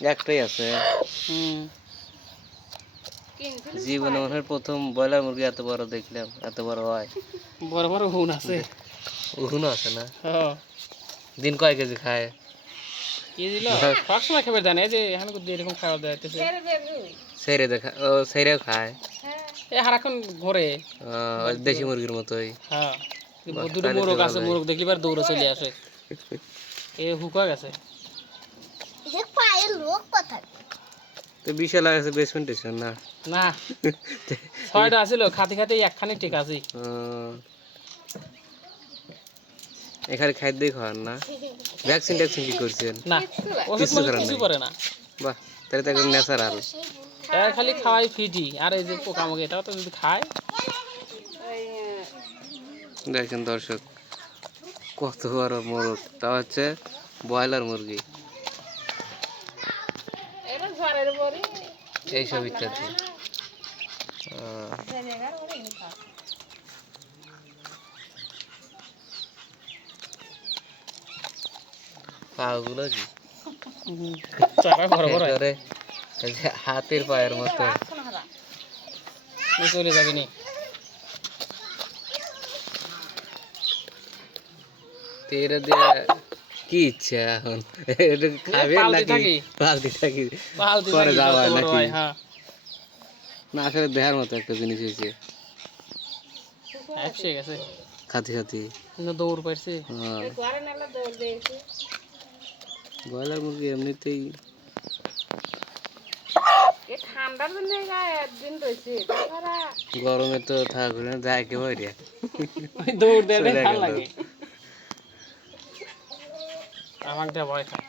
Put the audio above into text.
একটাই আছে। জীবনে মনে প্রথম ব্রয়লার মুরগি এত বড় দেখলাম এত বড় হয়। বড় বড় হুন আছে। ওখানে আছে না? হ্যাঁ। দিন কয় কেজি খায়? সবসময় খাবার জানে যে এখানে এরকম খাবার দেওয়াইতেছে সেরে দেখা ও সেরেও খায়। এ হারাক্ষণ ঘরে। দেশি মুরগির মতোই। হ্যাঁ। দুটো মোরগ আছে মোরগ দেখলি বার দৌড়ে চলে আসে। এ হুকা গেছে। তো বিশাল আছে বেসমেন্ট না? না। ছয়টা আছিল খাতে খাতে একখানি ঠিক আছে এখানে খাওয়ার না? ভ্যাকসিন ট্যাকসিন কি করছেন? না ওষুধ কিছু মানে কিছু করে না। বাহ তাহলে তো একদম ন্যাচারাল এর খালি খাওয়াই ফিটি আর এই যে পোকামাকে এটাও তো যদি খায়। দেখেন দর্শক কত বড় মোরগ তা হচ্ছে ব্রয়লার মুরগি। এইসব ইত্যাদি পাগুলো কি? হাতের পায়ের মতো। চলে যাবি নি। তো দিয়ে কি ইচ্ছা এখন? খাবে পালতি নাকি? থাকি। পালতি থাকি। পরে যাওয়া নাকি? হ্যাঁ। না আসলে দেখার মতো একটা জিনিস হয়েছে। খাতি খাতি দৌড় পাইছে। হ্যাঁ। ব্রয়লার মুরগি এমনিতেই গরমে তো থাকবে না যায় ওই দৌড় দেয় ভালো লাগে। আমাকে ভয় খায়